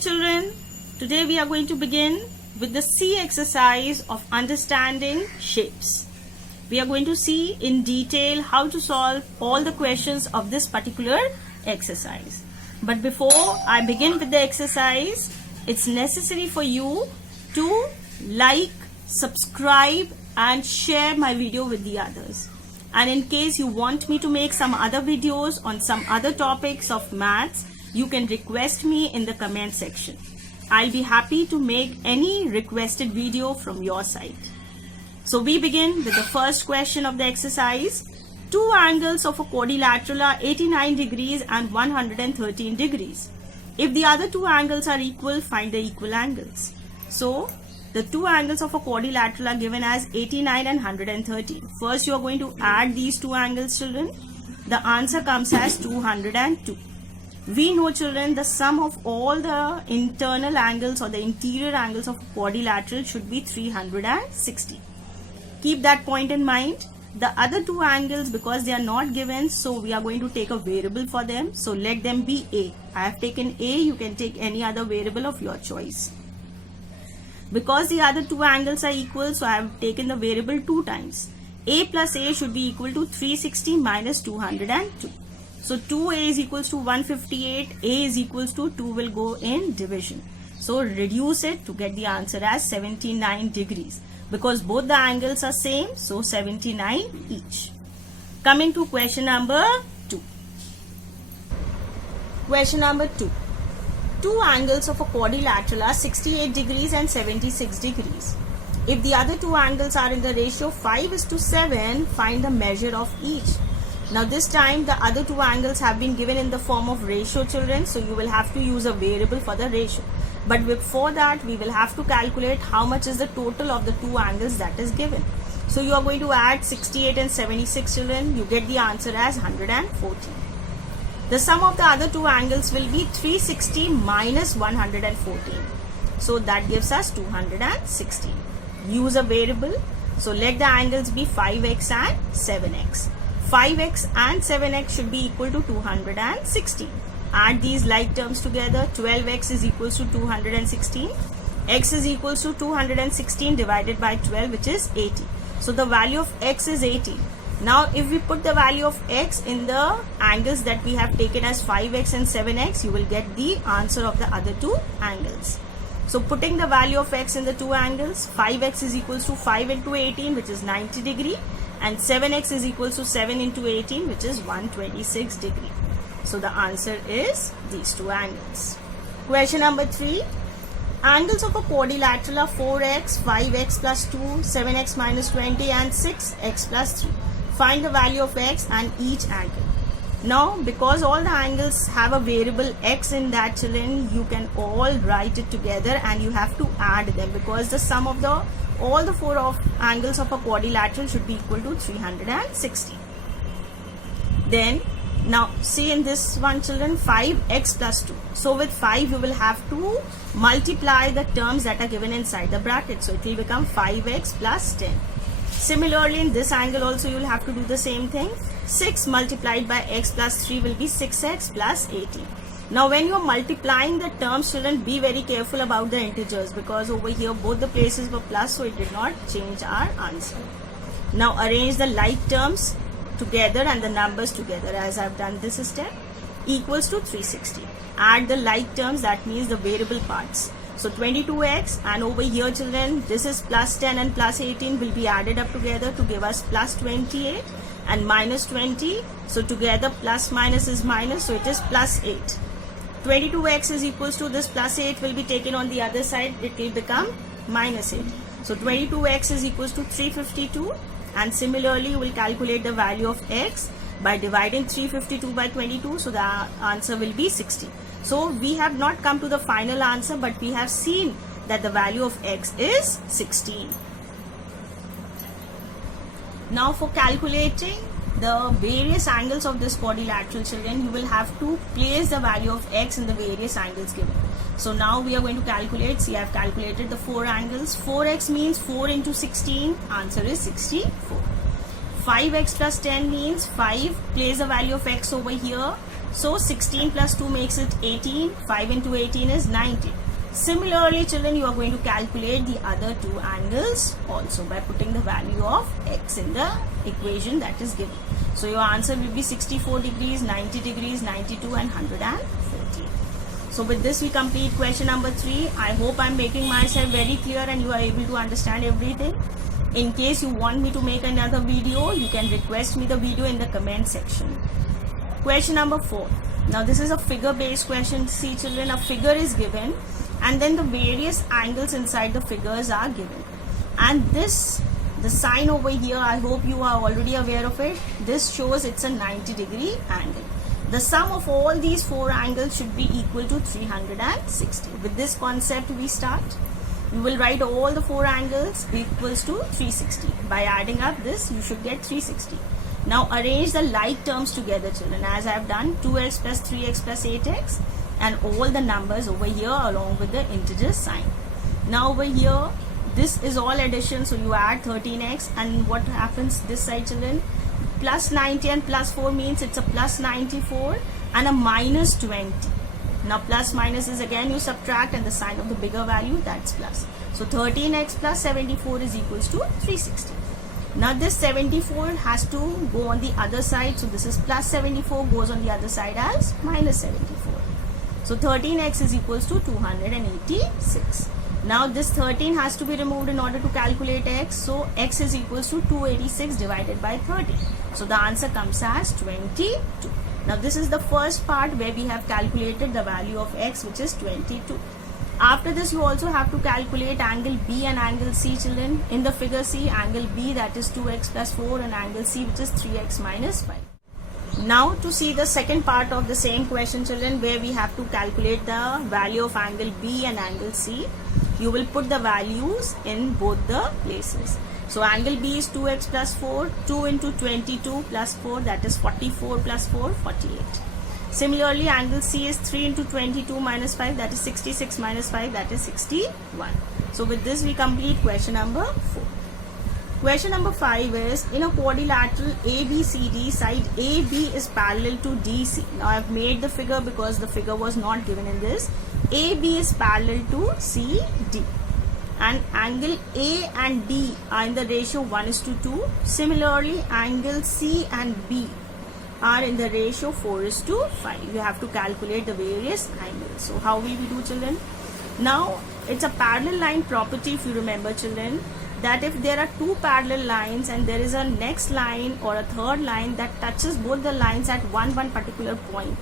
morning, children. Today we are going to begin with the C exercise of understanding shapes. We are going to see in detail how to solve all the questions of this particular exercise. But before I begin with the exercise, it's necessary for you to like, subscribe and share my video with the others. And in case you want me to make some other videos on some other topics of maths, you can request me in the comment section. I'll be happy to make any requested video from your side. So we begin with the first question of the exercise. Two angles of a quadrilateral are 89 degrees and 113 degrees. If the other two angles are equal, find the equal angles. So the two angles of a quadrilateral are given as 89 and 113. First you are going to add these two angles, children. The answer comes as 202. We know, children, the sum of all the internal angles or the interior angles of quadrilateral should be 360. Keep that point in mind. The other two angles, because they are not given, so we are going to take a variable for them. So let them be A. I have taken A. You can take any other variable of your choice. Because the other two angles are equal, so I have taken the variable 2 times. A plus A should be equal to 360 minus 202. So 2A is equals to 158, A is equals to 2 will go in division. So reduce it to get the answer as 79 degrees. Because both the angles are same, so 79 each. Coming to question number 2. Question number 2. Two angles of a quadrilateral are 68 degrees and 76 degrees. If the other two angles are in the ratio 5:7, find the measure of each. Now this time the other two angles have been given in the form of ratio, children, so you will have to use a variable for the ratio. But before that we will have to calculate how much is the total of the two angles that is given. So you are going to add 68 and 76, children. You get the answer as 114. The sum of the other two angles will be 360 minus 114. So that gives us 216. Use a variable. So let the angles be 5x and 7x. 5x and 7x should be equal to 216. Add these like terms together. 12x is equals to 216. X is equals to 216 divided by 12, which is 80. So the value of x is 80. Now if we put the value of x in the angles that we have taken as 5x and 7x, you will get the answer of the other two angles. So putting the value of x in the two angles, 5x is equals to 5 into 18, which is 90 degree, and 7x is equals to 7 into 18, which is 126 degree. So the answer is these two angles. Question number 3. Angles of a quadrilateral are 4x, 5x plus 2, 7x minus 20 and 6x plus 3. Find the value of x and each angle. Now because all the angles have a variable x in that, children, you can all write it together and you have to add them, because the sum of all the four of angles of a quadrilateral should be equal to 360. Then now see in this one, children, 5x plus 2. So with 5 you will have to multiply the terms that are given inside the bracket. So it will become 5x plus 10. Similarly in this angle also you will have to do the same thing. 6 multiplied by x plus 3 will be 6x plus 18. Now when you are multiplying the terms, children, be very careful about the integers, because over here both the places were plus, so it did not change our answer. Now arrange the like terms together and the numbers together as I have done this step. Equals to 360. Add the like terms, that means the variable parts. So 22x, and over here, children, this is plus 10 and plus 18 will be added up together to give us plus 28 and minus 20. So together plus minus is minus, so it is plus 8. 22x is equals to this plus 8 will be taken on the other side, it will become minus 8. So 22x is equals to 352, and similarly you will calculate the value of x by dividing 352 by 22, so the answer will be 60. So we have not come to the final answer, but we have seen that the value of x is 16. Now for calculating the various angles of this quadrilateral, children, you will have to place the value of x in the various angles given. So now we are going to calculate. See, I have calculated the 4 angles. 4x means 4 into 16. Answer is 64. 5x plus 10 means 5. Place the value of x over here. So 16 plus 2 makes it 18. 5 into 18 is 90. Similarly, children, you are going to calculate the other two angles also by putting the value of x in the equation that is given. So your answer will be 64 degrees, 90 degrees, 92 and 140. So with this we complete question number 3. I hope I am making myself very clear and you are able to understand everything. In case you want me to make another video, you can request me the video in the comment section. Question number 4. Now this is a figure based question. See children, a figure is given and then the various angles inside the figures are given. And this, the sign over here, I hope you are already aware of it. This shows it's a 90-degree angle. The sum of all these 4 angles should be equal to 360. With this concept we start. You will write all the 4 angles equals to 360. By adding up this, you should get 360. Now arrange the like terms together children, as I have done. 2x plus 3x plus 8x and all the numbers over here along with the integer sign. Now over here, this is all addition, so you add 13x and what happens this side children? Plus 90 and plus 4 means it's a plus 94 and a minus 20. Now plus minus is again you subtract and the sign of the bigger value, that's plus. So 13x plus 74 is equals to 360. Now this 74 has to go on the other side, so this is plus 74 goes on the other side as minus 74. So 13x is equals to 286. Now this 13 has to be removed in order to calculate x. So x is equals to 286 divided by 30. So the answer comes as 22. Now this is the first part where we have calculated the value of x, which is 22. After this you also have to calculate angle B and angle C children. In the figure C, angle B that is 2x plus 4 and angle C which is 3x minus 5. Now to see the second part of the same question children, where we have to calculate the value of angle B and angle C. You will put the values in both the places. So angle B is 2x plus 4, 2 into 22 plus 4, that is 44 plus 4, 48. Similarly, angle C is 3 into 22 minus 5, that is 66 minus 5, that is 61. So with this we complete question number 4. Question number 5 is, in a quadrilateral ABCD, side AB is parallel to DC. Now I have made the figure because the figure was not given in this. AB is parallel to CD. And angle A and D are in the ratio 1:2. Similarly, angle C and B are in the ratio 4:5. You have to calculate the various angles. So how will we do children? Now it's a parallel line property, if you remember children, that if there are two parallel lines and there is a next line or a third line that touches both the lines at one particular point,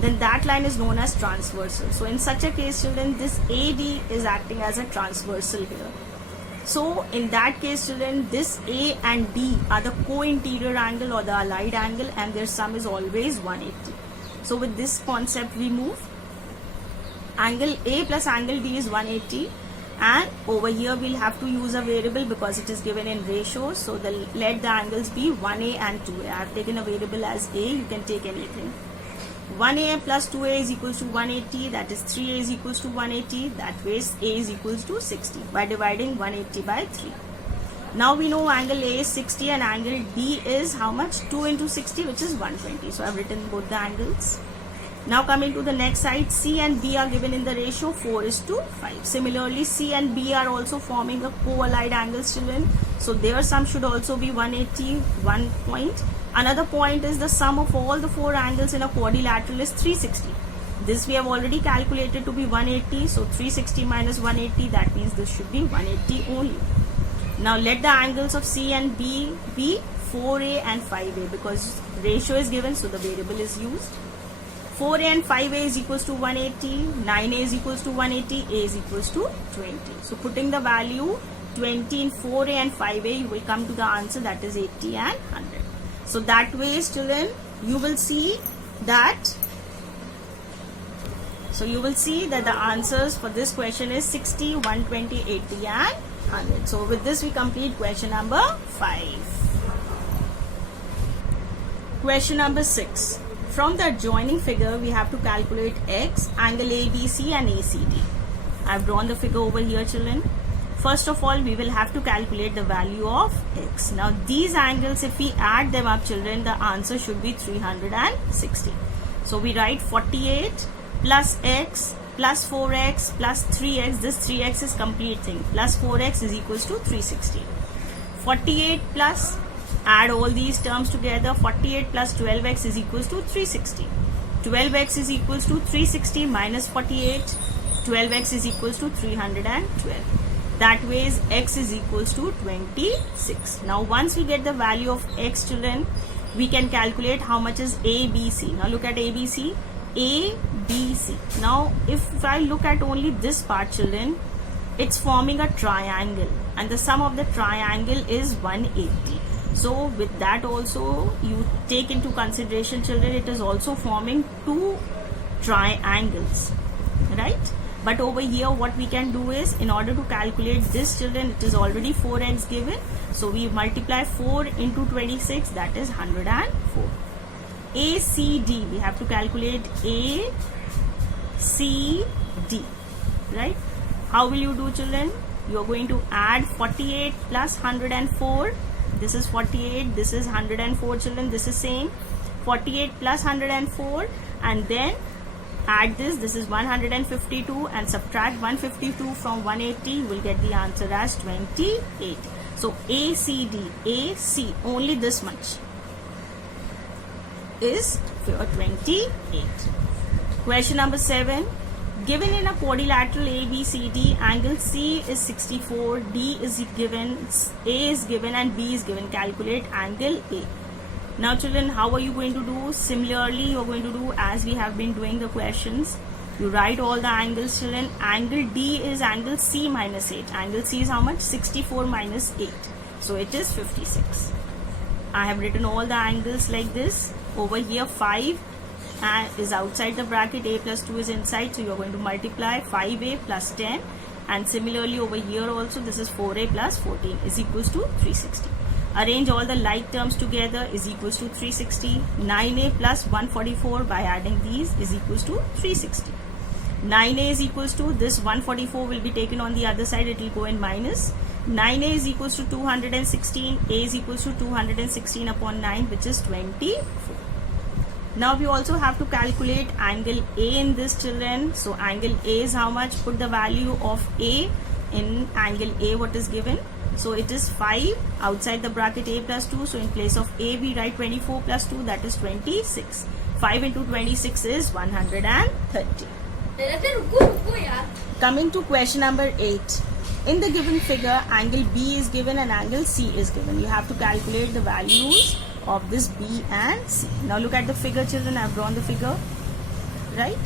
then that line is known as transversal. So in such a case children, this AD is acting as a transversal here. So in that case children, this A and D are the co-interior angle or the allied angle and their sum is always 180. So with this concept we move. Angle A plus angle D is 180. And over here we'll have to use a variable because it is given in ratios. So let the angles be 1A and 2A. I have taken a variable as A. You can take anything. 1A plus 2A is equals to 180. That is 3A is equals to 180. That way A is equals to 60 by dividing 180 by 3. Now we know angle A is 60 and angle D is how much? 2 into 60, which is 120. So I have written both the angles. Now coming to the next side, C and B are given in the ratio 4:5. Similarly, C and B are also forming a co-allied angles children. So their sum should also be 180, 1 point. Another point is the sum of all the 4 angles in a quadrilateral is 360. This we have already calculated to be 180. So 360 minus 180, that means this should be 180 only. Now let the angles of C and B be 4A and 5A because ratio is given, so the variable is used. 4A and 5A is equals to 180, 9A is equals to 180, A is equals to 20. So putting the value 20 in 4A and 5A, you will come to the answer that is 80 and 100. So that way children, you will see that the answers for this question is 60, 120, 80 and 100. So with this we complete question number 5. Question number 6. From the adjoining figure, we have to calculate x, angle ABC and ACD. I have drawn the figure over here children. First of all, we will have to calculate the value of x. Now these angles, if we add them up children, the answer should be 360. So we write 48 plus x plus 4x plus 3x. This 3x is complete thing. Plus 4x is equals to 360. 48 plus, add all these terms together. 48 plus 12x is equals to 360. 12x is equals to 360 minus 48. 12x is equals to 312. That way x is equals to 26. Now once we get the value of x, children, we can calculate how much is ABC. Now look at ABC. ABC. Now if I look at only this part, children, it's forming a triangle and the sum of the triangle is 180. So with that also you take into consideration, children, it is also forming two triangles, right? But over here what we can do is, in order to calculate this, children, it is already 4x given. So we multiply 4 into 26, that is 104. ACD, we have to calculate ACD, right? How will you do, children? You are going to add 48 plus 104. This is 48, this is 104, children. This is same. 48 plus 104 and then add this is 152 and subtract 152 from 180, you will get the answer as 28. So ACD, AC, only this much is 28. Question number 7. Given in a quadrilateral ABCD, angle C is 64, D is given, A is given and B is given. Calculate angle A. Now children, how are you going to do? Similarly, you are going to do as we have been doing the questions. You write all the angles, children. Angle D is angle C minus 8. Angle C is how much? 64 minus 8. So it is 56. I have written all the angles like this. Over here 5 is outside the bracket, A plus 2 is inside. So you are going to multiply 5A plus 10. And similarly over here also this is 4A plus 14 is equals to 360. Arrange all the like terms together is equals to 360. 9A plus 144 by adding these is equals to 360. 9A is equals to this 144 will be taken on the other side, it will go in minus. 9A is equals to 216. A is equals to 216 upon 9, which is 24. Now we also have to calculate angle A in this, children. So angle A is how much? Put the value of A in angle A, what is given. So it is 5 outside the bracket, A plus 2. So in place of A we write 24 plus 2, that is 26. 5 into 26 is 130. Coming to question number 8. In the given figure, angle B is given and angle C is given. You have to calculate the values of this B and C. Now look at the figure, children. I have drawn the figure, right?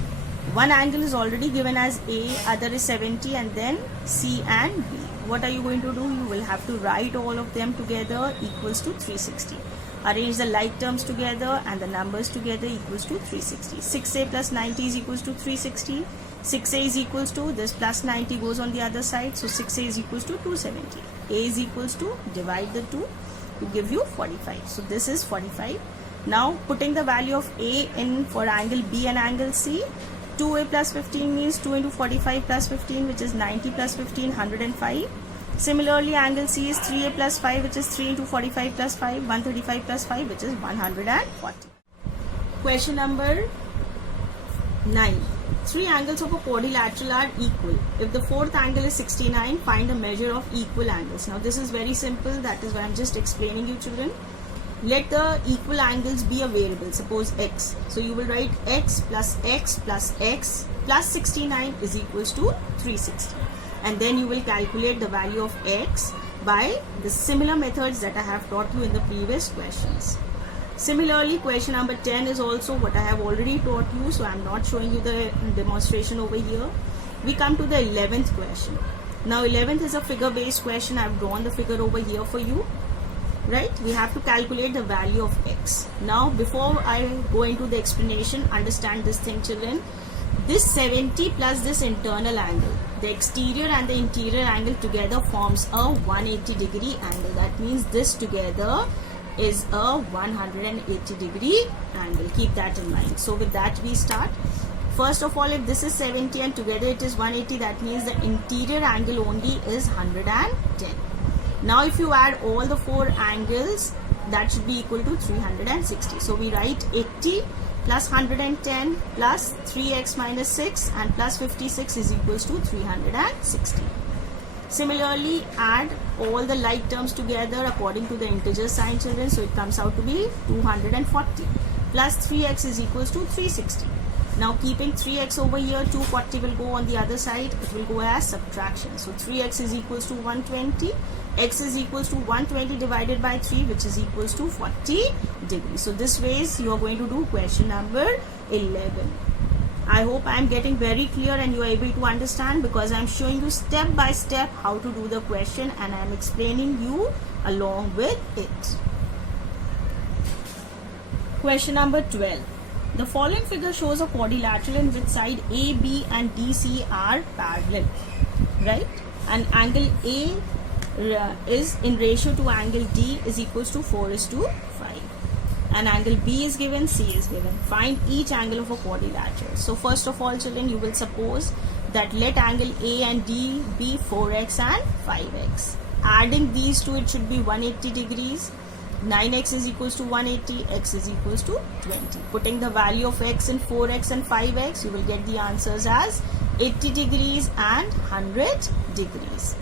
One angle is already given as A, other is 70, and then C and B. What are you going to do? You will have to write all of them together equals to 360. Arrange the like terms together and the numbers together equals to 360. 6A plus 90 is equals to 360. 6A is equals to this plus 90 goes on the other side. So 6A is equals to 270. A is equals to divide the 2 to give you 45. So this is 45. Now putting the value of A in for angle B and angle C. 2A plus 15 means 2 into 45 plus 15, which is 90 plus 15, 105. Similarly, angle C is 3A plus 5, which is 3 into 45 plus 5, 135 plus 5, which is 140. Question number 9. Three angles of a quadrilateral are equal. If the fourth angle is 69, find a measure of equal angles. Now this is very simple. That is why I am just explaining you, children. Let the equal angles be a variable. Suppose x. So you will write x plus x plus x plus 69 is equals to 360. And then you will calculate the value of x by the similar methods that I have taught you in the previous questions. Similarly, question number 10 is also what I have already taught you. So I am not showing you the demonstration over here. We come to the 11th question. Now 11th is a figure based question. I have drawn the figure over here for you. Right, we have to calculate the value of x. Now before I go into the explanation, understand this thing, children. This 70 plus this internal angle, the exterior and the interior angle together forms a 180 degree angle. That means this together is a 180 degree angle. Keep that in mind. So with that we start. First of all, if this is 70 and together it is 180, that means the interior angle only is 110. Now if you add all the four angles, that should be equal to 360. So we write 80 plus 110 plus 3x minus 6 and plus 56 is equals to 360. Similarly, add all the like terms together according to the integer sign, children. So it comes out to be 240 plus 3x is equals to 360. Now keeping 3x over here, 240 will go on the other side. It will go as subtraction. So 3x is equals to 120. X is equals to 120 divided by 3, which is equals to 40 degrees. So this ways you are going to do question number 11. I hope I am getting very clear and you are able to understand, because I am showing you step by step how to do the question and I am explaining you along with it. Question number 12. The following figure shows a quadrilateral in which side A, B and DC are parallel, right? And angle A is in ratio to angle D is equals to 4:5. And angle B is given, C is given. Find each angle of a quadrilateral. So first of all, children, you will suppose that let angle A and D be 4x and 5x. Adding these two, it should be 180 degrees. 9x is equals to 180, x is equals to 20. Putting the value of x in 4x and 5x, you will get the answers as 80 degrees and 100 degrees.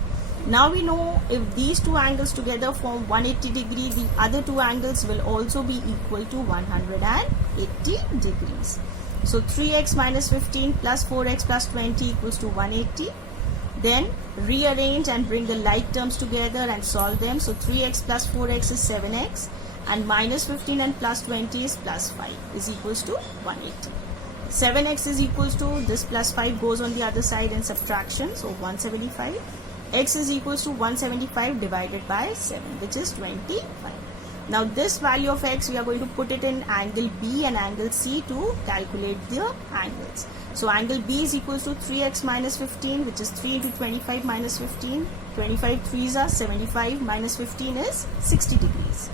Now we know if these two angles together form 180 degree, the other two angles will also be equal to 180 degrees. So 3x minus 15 plus 4x plus 20 equals to 180. Then rearrange and bring the like terms together and solve them. So 3x plus 4x is 7x and minus 15 and plus 20 is plus 5 is equals to 180. 7x is equals to, this plus 5 goes on the other side in subtraction, so 175. X is equals to 175 divided by 7, which is 25. Now this value of x, we are going to put it in angle B and angle C to calculate the angles. So angle B is equals to 3x minus 15, which is 3 into 25 minus 15. 25 3s are 75 minus 15 is 60 degrees.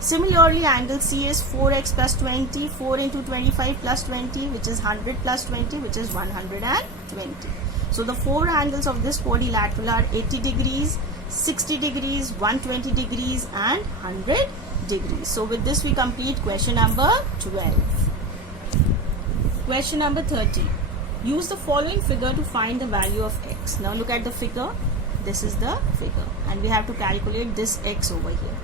Similarly, angle C is 4x plus 20, 4 into 25 plus 20, which is 100 plus 20, which is 120. So the four angles of this quadrilateral are 80 degrees, 60 degrees, 120 degrees and 100 degrees. So with this we complete question number 12. Question number 13. Use the following figure to find the value of x. Now look at the figure. This is the figure and we have to calculate this x over here.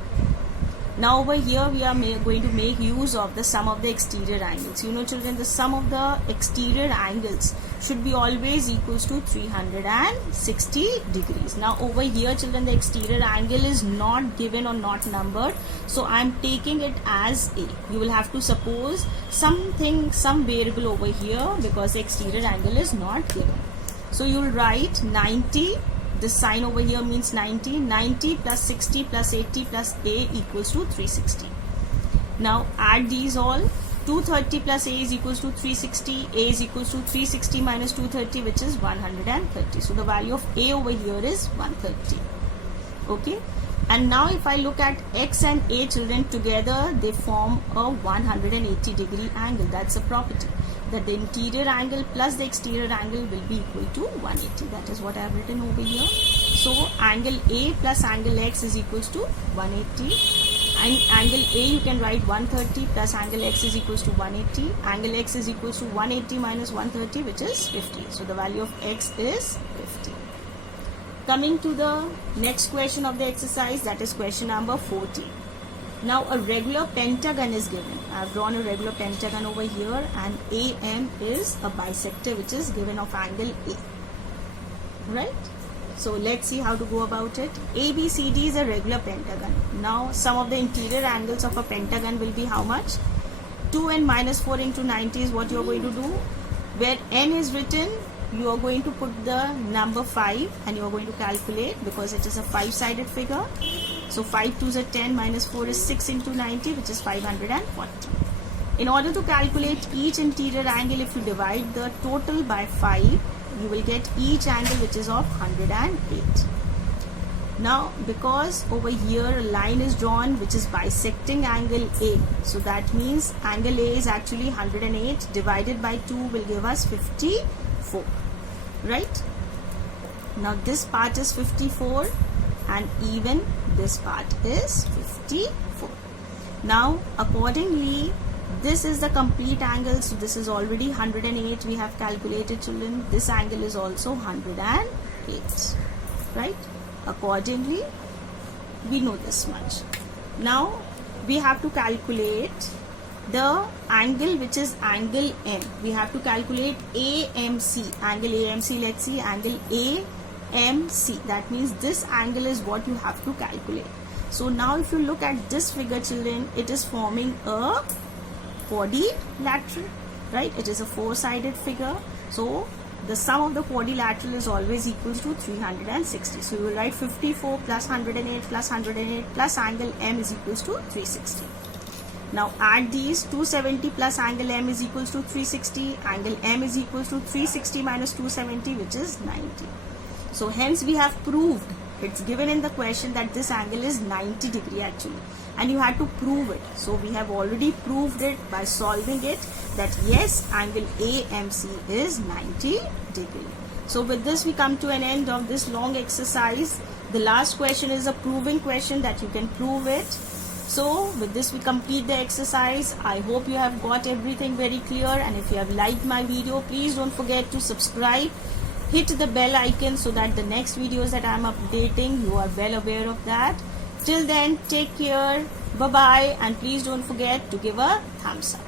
Now over here we are going to make use of the sum of the exterior angles. You know, children, the sum of the exterior angles should be always equals to 360 degrees. Now over here, children, the exterior angle is not given or not numbered, so I am taking it as A. You will have to suppose some variable over here because the exterior angle is not given. So you will write 90. This sign over here means 90. 90 plus 60 plus 80 plus A equals to 360. Now add these all. 230 plus A is equals to 360. A is equals to 360 minus 230, which is 130. So the value of A over here is 130. Okay. And now if I look at X and A, children, together they form a 180 degree angle. That's a property, that the interior angle plus the exterior angle will be equal to 180. That is what I have written over here. So angle A plus angle X is equals to 180. And angle A you can write 130 plus angle X is equals to 180. Angle X is equals to 180 minus 130, which is 50. So the value of X is 50. Coming to the next question of the exercise, that is question number 14. Now a regular pentagon is given. I have drawn a regular pentagon over here and AM is a bisector which is given of angle A. Right? So let's see how to go about it. ABCD is a regular pentagon. Now sum of the interior angles of a pentagon will be how much? 2n minus 4 into 90 is what you are going to do. Where n is written, you are going to put the number 5 and you are going to calculate because it is a 5-sided figure. So 5 2s are 10 minus 4 is 6 into 90, which is 540. In order to calculate each interior angle, if you divide the total by 5, you will get each angle which is of 108. Now because over here a line is drawn which is bisecting angle A, so that means angle A is actually 108 divided by 2 will give us 54, right? Now this part is 54 and even this part is 54. Now accordingly This is the complete angle, so this is already 108 we have calculated, children. This angle is also 108, right? Accordingly, we know this much. Now we have to calculate the angle which is angle M. We have to calculate AMC, angle AMC. Let's see, angle AMC. That means this angle is what you have to calculate. So now if you look at this figure, children, it is forming a quadrilateral, right? It is a four-sided figure. So the sum of the quadrilateral is always equals to 360. So you will write 54 plus 108 plus 108 plus angle M is equals to 360. Now add these. 270 plus angle M is equals to 360. Angle M is equals to 360 minus 270, which is 90. So hence we have proved, it's given in the question that this angle is 90 degree actually, and you had to prove it. So we have already proved it by solving it, that yes, angle AMC is 90 degree. So with this we come to an end of this long exercise. The last question is a proving question that you can prove it. So with this we complete the exercise. I hope you have got everything very clear, and if you have liked my video, please don't forget to subscribe. Hit the bell icon so that the next videos that I am updating, you are well aware of that. Till then, take care, bye bye, and please don't forget to give a thumbs up.